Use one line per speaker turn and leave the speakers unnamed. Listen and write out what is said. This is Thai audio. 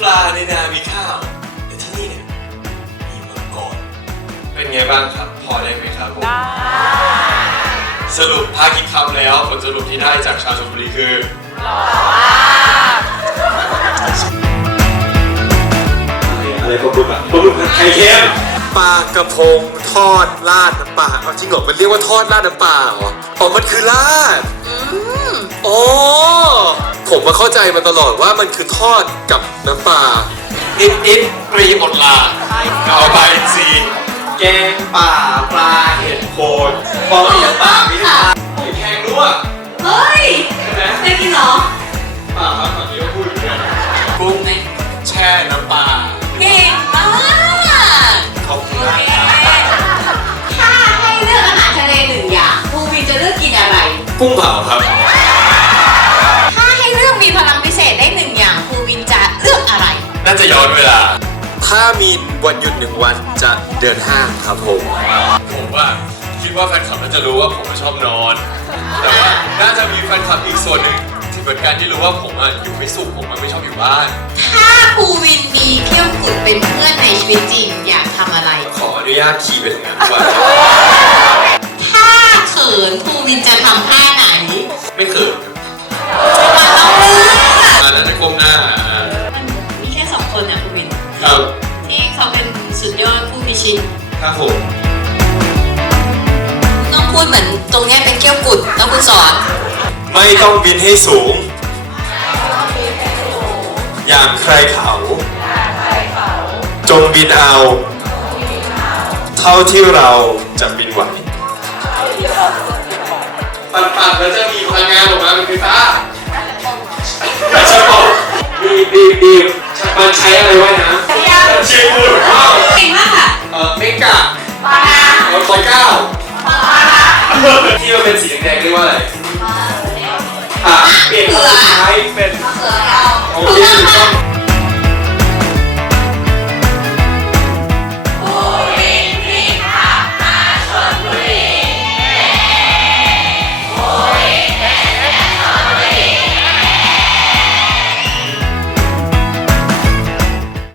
ลาในนามีข้าวแต่ที่นี่เนี่ยมีมังกรเป็นไงบ้างครับพอได้ไหมครับผมสรุปภาคคิดคำแล้วผลสรุปที่ได้จากชาวชลบุรีคืออะไรปลาบึกอะปลาบึกไข่เค็มปลากระพงทอดราดน้ำปลาเอาจริงเหรอมันเรียกว่าทอดราดน้ำปลาเหรออ๋อมันคือราดอ๋อผมมาเข้าใจมาตลอดว่ามันคือทอดกับน้ำปลาอิดปรีบดลาเอาไปซีแกงป่าปลาเห็ดโคนฟองเห็ดป่าวิทาหอยแครงลวก
เฮ้ยได้กินเหรอ
ป่าครับตอนนี้ก็พูดอยู่นะกุ้งแช่น้ำปลา
เก่งมาก
ขอบคุณมาก
ถ้าให้เลือกอาหารทะเลหนึ่งอย่างภูวินจะเลือกกินอะไร
กุ้งเผาครับ
ถ้าให้เลือกมีพลังพิเศษได้หนึ่งอย่างภูวินจะเลือกอะไร
น่าจะย้อนเวลาถ้ามีวันหยุด1 วันจะเดินห้างครับผมว่าคิดว่าแฟนคลับน่าจะรู้ว่าผมชอบนอนแต่ว่าน่าจะมีแฟนคลับอีกส่วนหนึ่งที่เหมือนกันที่รู้ว่าผมอยู่ไม่สุขผมไม่ชอบอยู่บ้าน
ถ้าภูวินมีเขี้ยวกุดเป็นเพื่อนในชีวิตจริงอยากทำอะไร
ขออนุญาตขี่ไปถึงนั้นก่อน
ถ้าเขินภูวินจะทำท่าไหน
ไม่เขินแล้วจะก้มหน้า
มีแค่2 คนนะภูวิน
ครับ
ที่เขาเป็นสุดยอดผู้พิชิต
ครับผม
ต้องพูดเหมือนตรงนี้เป็นเขี้ยวกุดแล้วคุณสอน
ไม่ต้องบินให้สูงอย่างใครเขาจงบินเอาเท่าที่เราจะบินไหวปั่นแล้วจะมีพลังงานออกมาเป็นไฟฟ้าแต่ฉันบอกบีบมันใช้อะไรไว้นะเชียร์กูหรือเปล่า
เก่งมากค่ะ
เมกะปานาปอยก้าที่มันเป็นสีแดงเรียกว่าอะไรเปลี่ยนคำสุดท้ายเป็นโอเคถูกต้อง